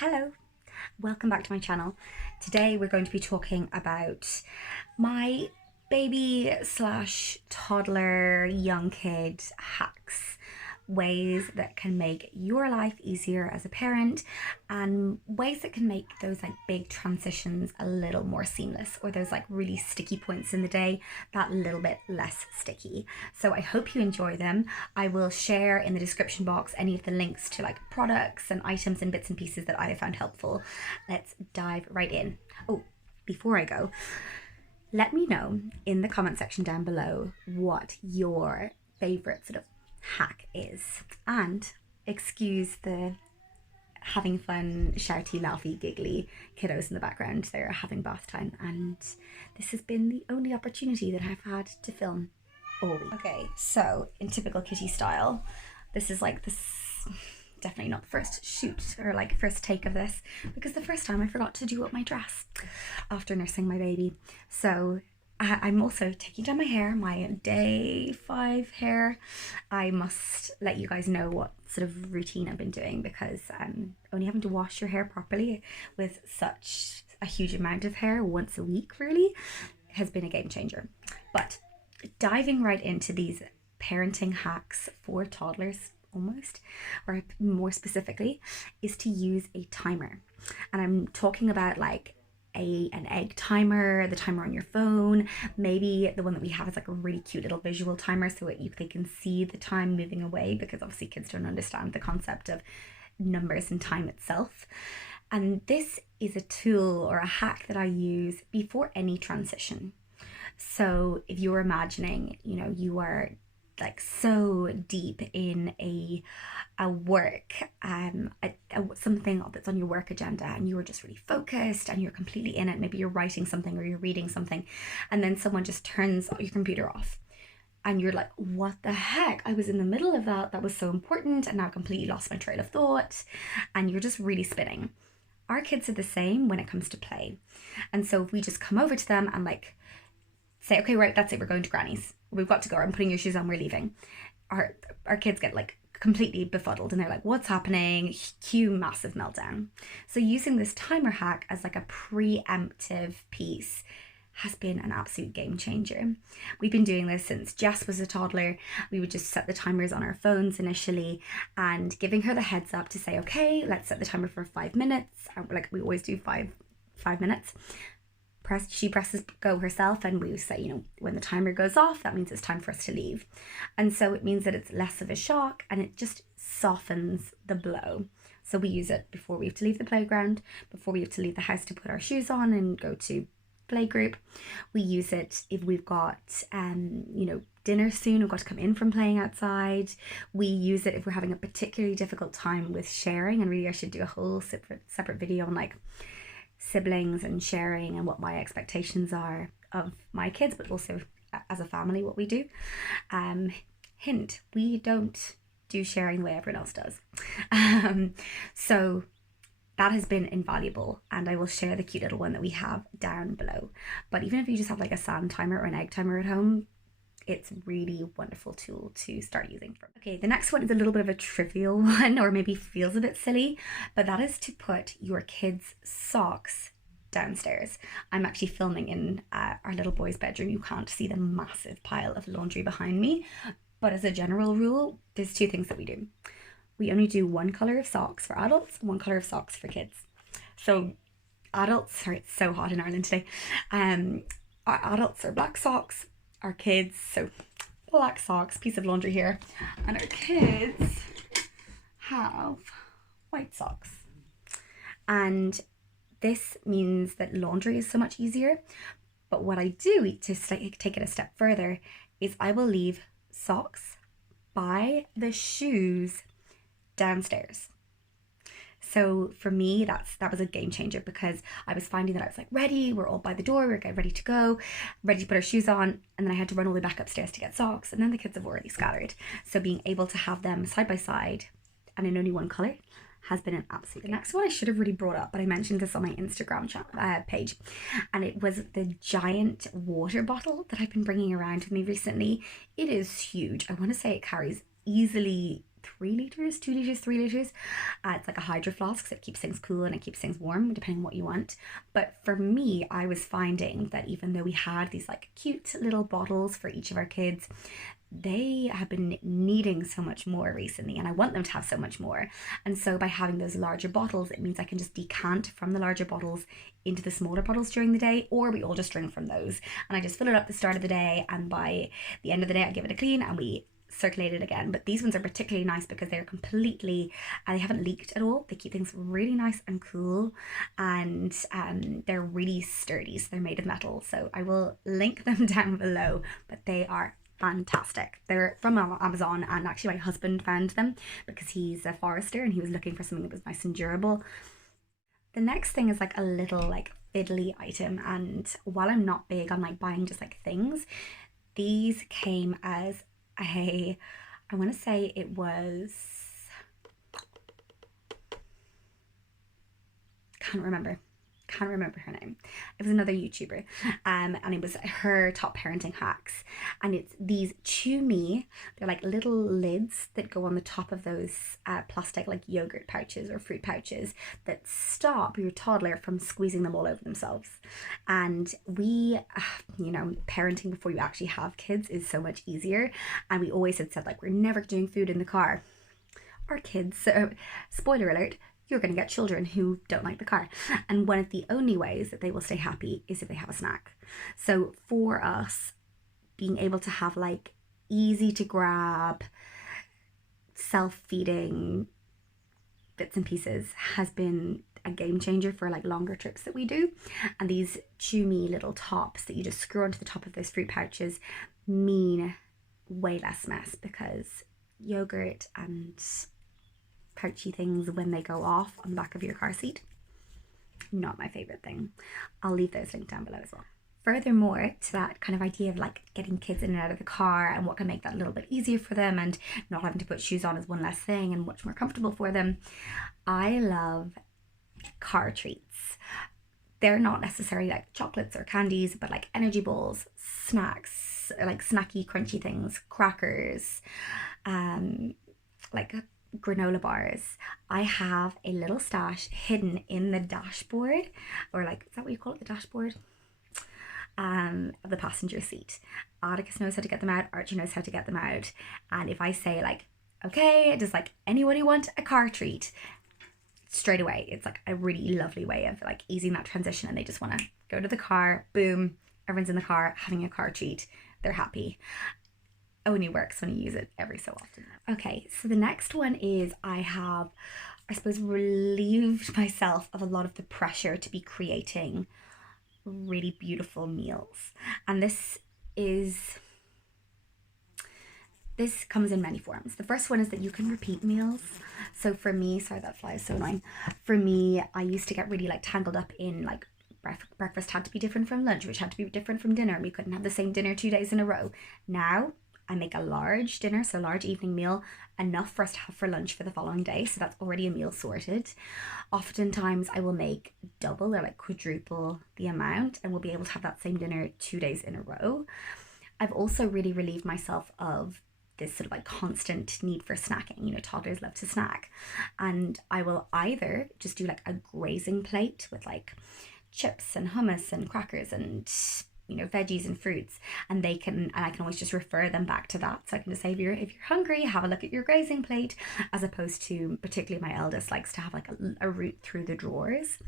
Hello, welcome back to my channel. Today we're going to be talking about my baby slash toddler young kid hacks, ways that can make your life easier as a parent and ways that can make those like big transitions a little more seamless, or those like really sticky points in the day that little bit less sticky. So I hope you enjoy them. I will share in the description box any of the links to like products and items and bits and pieces that I have found helpful. Let's dive right in. Oh, before I go, let me know in the comment section down below what your favorite sort of hack is, and excuse the having fun, shouty, laughy, giggly kiddos in the background. They're having bath time, and this has been the only opportunity that I've had to film all week. Okay, so in typical kitty style, this is like this, definitely not the first shoot or like first take of this, because the first time I forgot to do up my dress after nursing my baby. So I'm also taking down my hair, my day 5 hair. I must let you guys know what sort of routine I've been doing, because only having to wash your hair properly with such a huge amount of hair once a week really has been a game changer. But diving right into these parenting hacks for toddlers, almost, or more specifically, is to use a timer. And I'm talking about like an egg timer, the timer on your phone. Maybe the one that we have is like a really cute little visual timer, so they can see the time moving away, because obviously kids don't understand the concept of numbers and time itself. And this is a tool or a hack that I use before any transition. So if you're imagining, you are like so deep in a work, something that's on your work agenda, and you are just really focused and you're completely in it. Maybe you're writing something or you're reading something, and then someone just turns your computer off. And you're like, what the heck? I was in the middle of that was so important, and now I completely lost my trail of thought. And you're just really spinning. Our kids are the same when it comes to play. And so if we just come over to them and like say, okay, right, that's it, we're going to Granny's. We've got to go. I'm putting your shoes on, we're leaving. Our kids get like completely befuddled, and they're like, what's happening? Cue massive meltdown. So using this timer hack as like a preemptive piece has been an absolute game changer. We've been doing this since Jess was a toddler. We would just set the timers on our phones initially, and giving her the heads up to say, okay, let's set the timer for 5 minutes. Like we always do 5 minutes. She presses go herself, and we say, when the timer goes off, that means it's time for us to leave. And so it means that it's less of a shock, and it just softens the blow. So we use it before we have to leave the playground, before we have to leave the house to put our shoes on and go to playgroup. We use it if we've got dinner soon, we've got to come in from playing outside. We use it if we're having a particularly difficult time with sharing, and really I should do a whole separate video on like siblings and sharing and what my expectations are of my kids, but also as a family what we do. Hint, we don't do sharing the way everyone else does. So that has been invaluable, and I will share the cute little one that we have down below. But even if you just have like a sand timer or an egg timer at home, it's really wonderful tool to start using. Okay, the next one is a little bit of a trivial one, or maybe feels a bit silly, but that is to put your kids' socks downstairs. I'm actually filming in our little boy's bedroom. You can't see the massive pile of laundry behind me, but as a general rule, there's 2 things that we do. We only do 1 color of socks for adults, 1 color of socks for kids. So adults, sorry, it's so hot in Ireland today. Our adults are black socks. Our kids, so black socks, piece of laundry here, and our kids have white socks. And this means that laundry is so much easier. But what I do to take it a step further is I will leave socks by the shoes downstairs. So for me, that was a game changer, because I was finding that I was like, ready, we're all by the door, we're getting ready to go, ready to put our shoes on, and then I had to run all the way back upstairs to get socks, and then the kids have already scattered. So being able to have them side by side and in only 1 color has been an absolute. The next one I should have really brought up, but I mentioned this on my Instagram page, and it was the giant water bottle that I've been bringing around with me recently. It is huge. I want to say it carries easily 3 liters, 2 liters, 3 liters. It's like a hydro flask, so it keeps things cool and it keeps things warm depending on what you want. But for me, I was finding that even though we had these like cute little bottles for each of our kids, they have been needing so much more recently, and I want them to have so much more. And so by having those larger bottles, it means I can just decant from the larger bottles into the smaller bottles during the day, or we all just drink from those. And I just fill it up at the start of the day, and by the end of the day I give it a clean and we circulate it again. But these ones are particularly nice because they're completely they haven't leaked at all. They keep things really nice and cool, and they're really sturdy, so they're made of metal. So I will link them down below, but they are fantastic. They're from Amazon, and actually my husband found them because he's a forester and he was looking for something that was nice and durable. The next thing is like a little like fiddly item, and while I'm not big on like buying just like things, these came as I want to say it was, can't remember her name. It was another YouTuber, and it was her top parenting hacks. And it's these Choo. They're like little lids that go on the top of those plastic like yogurt pouches or fruit pouches that stop your toddler from squeezing them all over themselves. And we, parenting before you actually have kids is so much easier. And we always had said like, we're never doing food in the car. Our kids, so spoiler alert, you're going to get children who don't like the car. And one of the only ways that they will stay happy is if they have a snack. So for us, being able to have like easy to grab, self-feeding bits and pieces has been a game changer for like longer trips that we do. And these Choo little tops that you just screw onto the top of those fruit pouches mean way less mess, because yogurt and pouchy things when they go off on the back of your car seat, not my favorite thing. I'll leave those linked down below as well. Furthermore to that kind of idea of like getting kids in and out of the car and what can make that a little bit easier for them and not having to put shoes on is one less thing and much more comfortable for them, I love car treats. They're not necessarily like chocolates or candies, but like energy balls, snacks, like snacky crunchy things, crackers, like granola bars. I have a little stash hidden in the dashboard, or like, is that what you call it, the dashboard? Of the passenger seat. Atticus knows how to get them out, Archie knows how to get them out, and if I say like, okay, does like anybody want a car treat, straight away it's like a really lovely way of like easing that transition, and they just want to go to the car, boom, everyone's in the car having a car treat, they're happy. Only works when you use it every so often. Okay, so the next one is I have, I suppose, relieved myself of a lot of the pressure to be creating really beautiful meals. And this comes in many forms. The first one is that you can repeat meals. So for me, sorry, that fly is so annoying. For me, I used to get really like tangled up in like breakfast had to be different from lunch, which had to be different from dinner. We couldn't have the same dinner 2 days in a row. Now I make a large dinner, so large evening meal, enough for us to have for lunch for the following day. So that's already a meal sorted. Oftentimes I will make double or like quadruple the amount, and we'll be able to have that same dinner 2 days in a row. I've also really relieved myself of this sort of like constant need for snacking. Toddlers love to snack. And I will either just do like a grazing plate with like chips and hummus and crackers and veggies and fruits, and I can always just refer them back to that. So I can just say, if you're hungry, have a look at your grazing plate, as opposed to, particularly my eldest likes to have like a route through the drawers.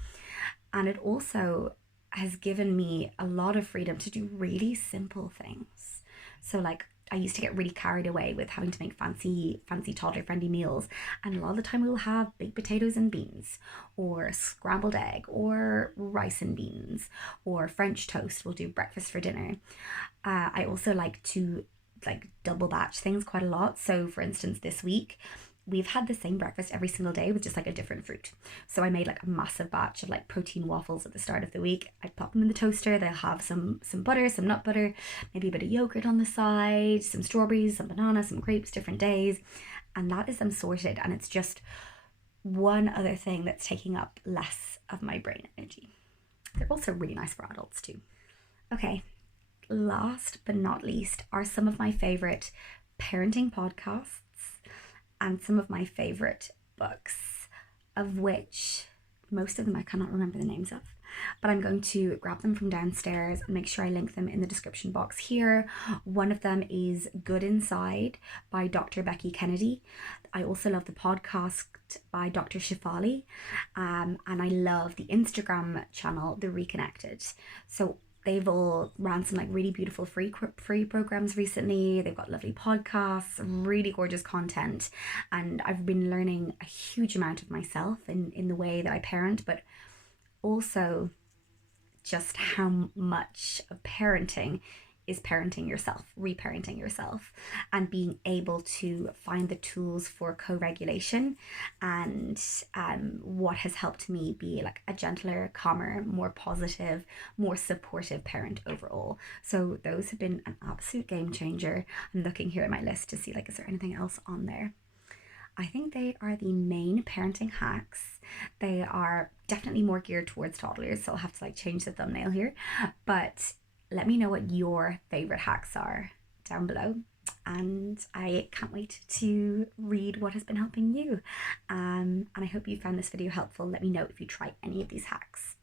And it also has given me a lot of freedom to do really simple things. So like I used to get really carried away with having to make fancy toddler friendly meals, and a lot of the time we will have baked potatoes and beans, or scrambled egg, or rice and beans, or French toast. We'll do breakfast for dinner. I also like to like double batch things quite a lot. So for instance, this week we've had the same breakfast every single day with just like a different fruit. So I made like a massive batch of like protein waffles at the start of the week. I pop them in the toaster. They'll have some butter, some nut butter, maybe a bit of yogurt on the side, some strawberries, some bananas, some grapes, different days. And that is them sorted. And it's just one other thing that's taking up less of my brain energy. They're also really nice for adults too. Okay, last but not least are some of my favorite parenting podcasts and some of my favorite books, of which most of them I cannot remember the names of, but I'm going to grab them from downstairs and make sure I link them in the description box here. One of them is Good Inside by Dr. Becky Kennedy. I also love the podcast by Dr. Shefali, and I love the Instagram channel, The Reconnected. So they've all ran some like really beautiful free programs recently. They've got lovely podcasts, really gorgeous content, and I've been learning a huge amount of myself in the way that I parent, but also just how much of parenting is parenting yourself, reparenting yourself, and being able to find the tools for co-regulation, and what has helped me be like a gentler, calmer, more positive, more supportive parent overall. So those have been an absolute game changer. I'm looking here at my list to see like, is there anything else on there? I think they are the main parenting hacks. They are definitely more geared towards toddlers, so I'll have to like change the thumbnail here. But let me know what your favorite hacks are down below. And I can't wait to read what has been helping you. And I hope you found this video helpful. Let me know if you try any of these hacks.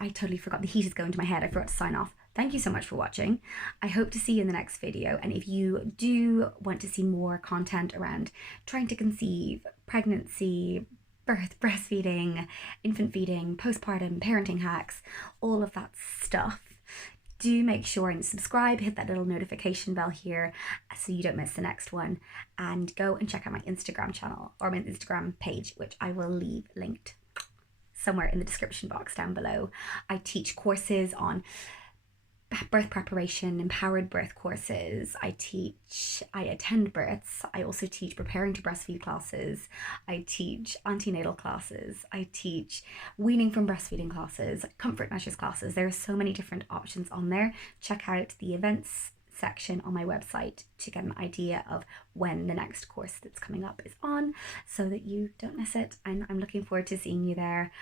I totally forgot, the heat is going to my head. I forgot to sign off. Thank you so much for watching. I hope to see you in the next video. And if you do want to see more content around trying to conceive, pregnancy, birth, breastfeeding, infant feeding, postpartum, parenting hacks, all of that stuff, do make sure and subscribe, hit that little notification bell here so you don't miss the next one, and go and check out my Instagram channel or my Instagram page, which I will leave linked somewhere in the description box down below. I teach courses on birth preparation, empowered birth courses. I attend births. I also teach preparing to breastfeed classes. I teach antenatal classes. I teach weaning from breastfeeding classes, comfort measures classes. There are so many different options on there. Check out the events section on my website to get an idea of when the next course that's coming up is on, so that you don't miss it. And I'm looking forward to seeing you there.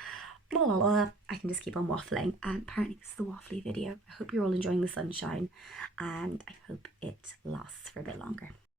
Blah, blah, blah. I can just keep on waffling. Apparently this is the waffly video. I hope you're all enjoying the sunshine, and I hope it lasts for a bit longer.